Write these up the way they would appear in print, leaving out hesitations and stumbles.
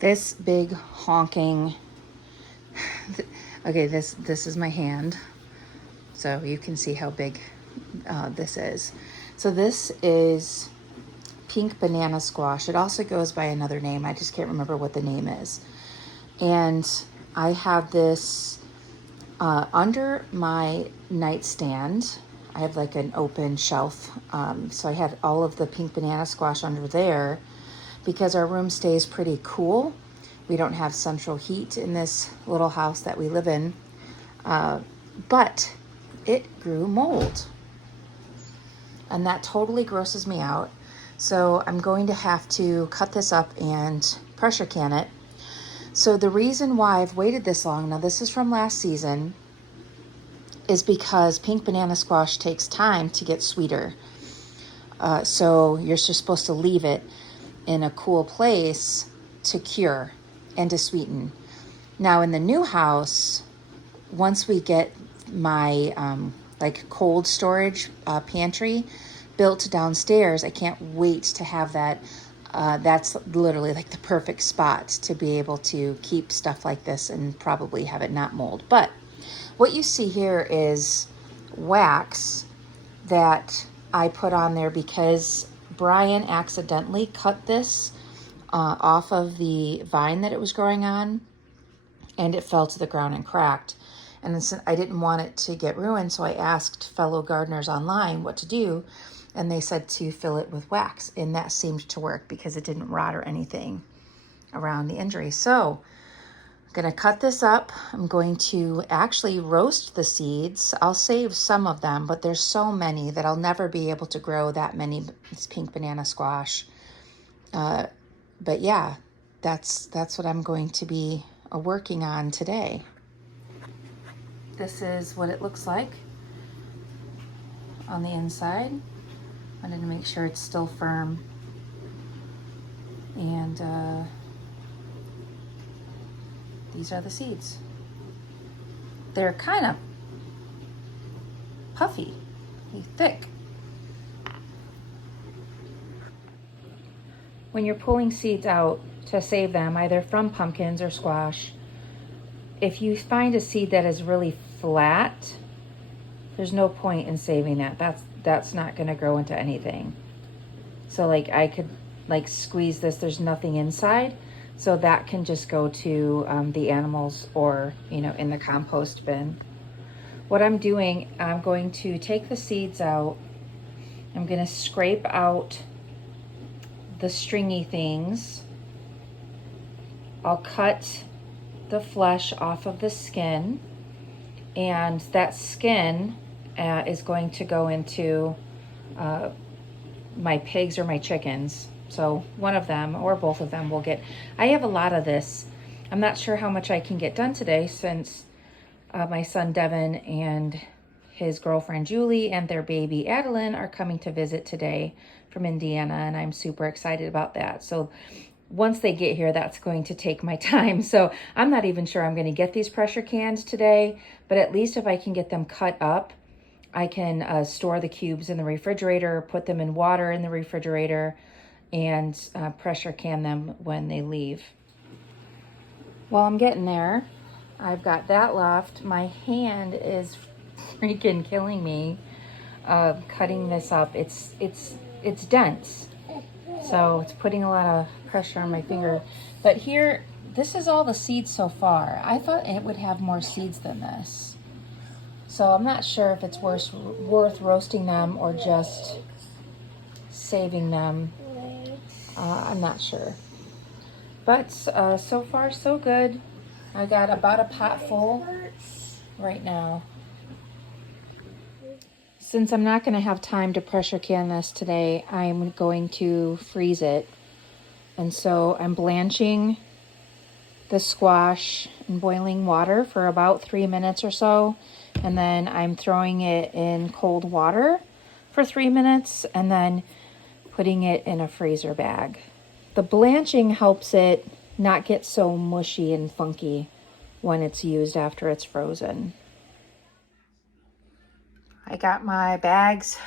This big honking, okay, this is my hand, so you can see how big this is. So this is pink banana squash. It also goes by another name. I just can't remember what the name is. And I have this under my nightstand. I have like an open shelf. So I had all of the pink banana squash under there because our room stays pretty cool. We don't have central heat in this little house that we live in. But it grew mold. And that totally grosses me out. So I'm going to have to cut this up and pressure can it. So the reason why I've waited this long, now this is from last season, is because pink banana squash takes time to get sweeter. So you're just supposed to leave it in a cool place to cure and to sweeten. Now in the new house, once we get my like cold storage pantry built downstairs, I can't wait to have that. That's literally like the perfect spot to be able to keep stuff like this and probably have it not mold. But what you see here is wax that I put on there because Brian accidentally cut this off of the vine that it was growing on, and it fell to the ground and cracked. And I didn't want it to get ruined, so I asked fellow gardeners online what to do, and they said to fill it with wax, and that seemed to work because it didn't rot or anything around the injury. So I'm going to cut this up. I'm going to actually roast the seeds. I'll save some of them, but there's so many that I'll never be able to grow that many pink banana squash. But yeah, that's what I'm going to be working on today. This is what it looks like on the inside. I wanted to make sure it's still firm. And these are the seeds. They're kind of puffy, thick. When you're pulling seeds out to save them, either from pumpkins or squash, if you find a seed that is really flat, there's no point in saving that. That's not going to grow into anything. So like I could like squeeze this, there's nothing inside, so that can just go to the animals or in the compost bin. What I'm doing, I'm going to take the seeds out. I'm going to scrape out the stringy things. I'll cut the flesh off of the skin, and that skin is going to go into my pigs or my chickens. So one of them or both of them will get. I have a lot of this. I'm not sure how much I can get done today since my son Devin and his girlfriend Julie and their baby Adeline are coming to visit today from Indiana, and I'm super excited about that. So once they get here, that's going to take my time. So I'm not even sure I'm going to get these pressure cans today, but at least if I can get them cut up, I can store the cubes in the refrigerator, put them in water in the refrigerator, and pressure can them when they leave. Well, I'm getting there. I've got that left. My hand is freaking killing me cutting this up. It's dense. So it's putting a lot of pressure on my finger. But here, this is all the seeds so far. I thought it would have more seeds than this. So I'm not sure if it's worth roasting them or just saving them. I'm not sure. But so far, so good. I got about a pot full right now. Since I'm not going to have time to pressure can this today, I'm going to freeze it. And so I'm blanching the squash in boiling water for about 3 minutes or so. And then I'm throwing it in cold water for 3 minutes and then putting it in a freezer bag. The blanching helps it not get so mushy and funky when it's used after it's frozen. I got my bags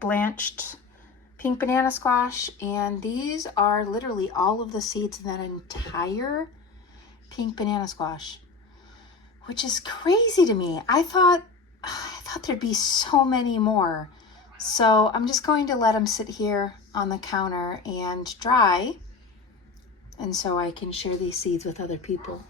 blanched pink banana squash, and these are literally all of the seeds in that entire pink banana squash, which is crazy to me. I thought there'd be so many more. So I'm just going to let them sit here on the counter and dry, and so I can share these seeds with other people.